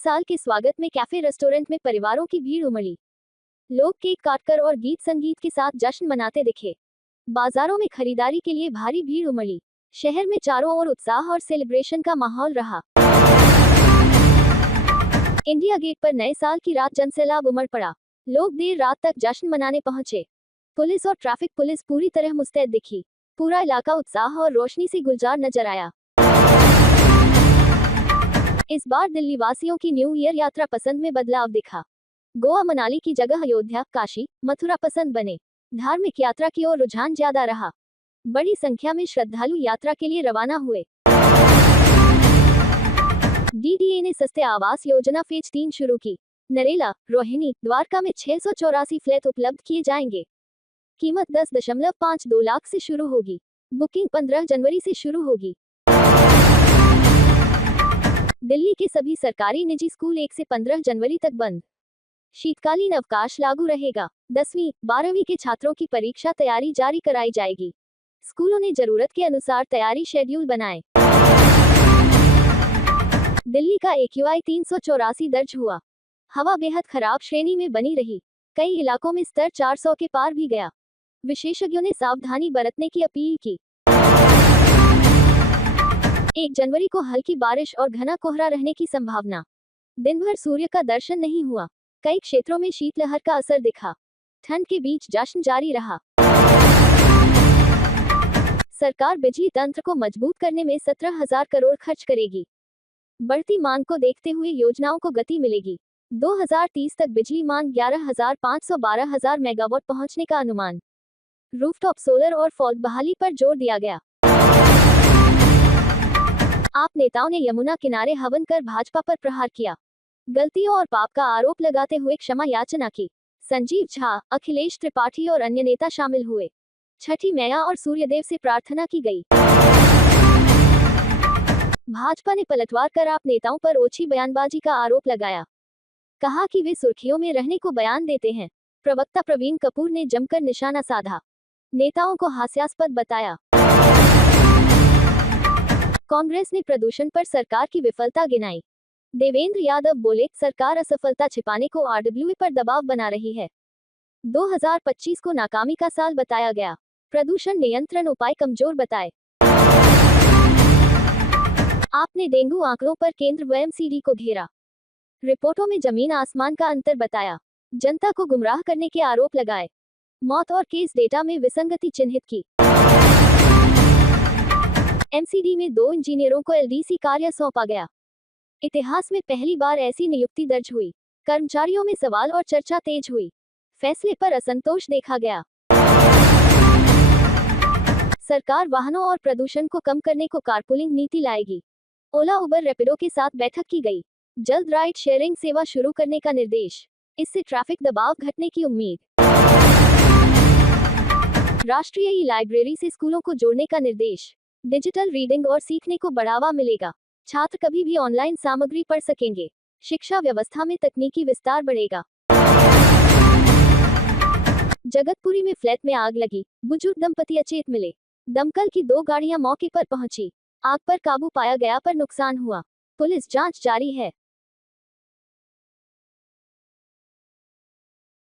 साल के स्वागत में कैफे रेस्टोरेंट में परिवारों की भीड़ उमड़ी। लोग केक काटकर और गीत संगीत के साथ जश्न मनाते दिखे। बाजारों में खरीदारी के लिए भारी भीड़ उमड़ी। शहर में चारों ओर उत्साह और सेलिब्रेशन का माहौल रहा। इंडिया गेट पर नए साल की रात जनसैलाब उमड़ पड़ा। लोग देर रात तक जश्न मनाने पहुंचे। पुलिस और ट्रैफिक पुलिस पूरी तरह मुस्तैद दिखी। पूरा इलाका उत्साह और रोशनी से गुलजार नजर आया। इस बार दिल्ली वासियों की न्यू ईयर यात्रा पसंद में बदलाव दिखा। गोवा मनाली की जगह अयोध्या, काशी, मथुरा पसंद बने। धार्मिक यात्रा की ओर रुझान ज्यादा रहा। बड़ी संख्या में श्रद्धालु यात्रा के लिए रवाना हुए। डीडीए ने सस्ते आवास योजना फेज 3 शुरू की। नरेला, रोहिणी, द्वारका में 684 फ्लैट उपलब्ध किए जाएंगे। कीमत 10.52 लाख से शुरू होगी। बुकिंग 15 जनवरी से शुरू होगी। दिल्ली के सभी सरकारी निजी स्कूल 1 से 15 जनवरी तक बंद। शीतकालीन अवकाश लागू रहेगा। 10वीं, 12वीं के छात्रों की परीक्षा तैयारी जारी कराई जाएगी। स्कूलों ने जरूरत के अनुसार तैयारी शेड्यूल बनाए। दिल्ली का AQI 384 दर्ज हुआ। हवा बेहद खराब श्रेणी में बनी रही। कई इलाकों में स्तर 400 के पार भी गया। विशेषज्ञों ने सावधानी बरतने की अपील की। 1 जनवरी को हल्की बारिश और घना कोहरा रहने की संभावना। दिन भर सूर्य का दर्शन नहीं हुआ। कई क्षेत्रों में शीतलहर का असर दिखा। ठंड के बीच जश्न जारी रहा। सरकार बिजली तंत्र को मजबूत करने में 17,000 करोड़ खर्च करेगी। बढ़ती मांग को देखते हुए योजनाओं को गति मिलेगी। 2030 तक बिजली मांग 11,500-12,000 मेगावाट पहुंचने का अनुमान। रूफटॉप सोलर और फॉग बहाली पर जोर दिया गया। आप नेताओं ने यमुना किनारे हवन कर भाजपा पर प्रहार किया। गलतियों और पाप का आरोप लगाते हुए क्षमा याचना की। संजीव झा, अखिलेश त्रिपाठी और अन्य नेता शामिल हुए। छठी मैया और सूर्यदेव से प्रार्थना की गई। भाजपा ने पलटवार कर आप नेताओं पर ओछी बयानबाजी का आरोप लगाया। कहा कि वे सुर्खियों में रहने को बयान देते हैं। प्रवक्ता प्रवीण कपूर ने जमकर निशाना साधा। नेताओं को हास्यास्पद बताया। कांग्रेस ने प्रदूषण पर सरकार की विफलता गिनाई। देवेंद्र यादव बोले, सरकार असफलता छिपाने को RWA पर दबाव बना रही है। 2025 को नाकामी का साल बताया गया। प्रदूषण नियंत्रण उपाय कमजोर बताए। आपने डेंगू आंकड़ों पर केंद्र व MCD को घेरा। रिपोर्टों में जमीन आसमान का अंतर बताया। जनता को गुमराह करने के आरोप लगाए। मौत और केस डेटा में विसंगति चिन्हित की। MCD में 2 इंजीनियरों को LDC कार्य सौंपा गया। इतिहास में पहली बार ऐसी नियुक्ति दर्ज हुई। कर्मचारियों में सवाल और चर्चा तेज हुई। फैसले पर असंतोष देखा गया। सरकार वाहनों और प्रदूषण को कम करने को कारपूलिंग नीति लाएगी। ओला उबर रैपिडो के साथ बैठक की गई। जल्द राइड शेयरिंग सेवा शुरू करने का निर्देश। इससे ट्रैफिक दबाव घटने की उम्मीद। राष्ट्रीय ई-लाइब्रेरी से स्कूलों को जोड़ने का निर्देश। डिजिटल रीडिंग और सीखने को बढ़ावा मिलेगा। छात्र कभी भी ऑनलाइन सामग्री पढ़ सकेंगे। शिक्षा व्यवस्था में तकनीकी विस्तार बढ़ेगा। जगतपुरी में फ्लैट में आग लगी। बुजुर्ग दंपति अचेत मिले। दमकल की 2 गाड़ियां मौके पर पहुंची। आग पर काबू पाया गया पर नुकसान हुआ। पुलिस जांच जारी है।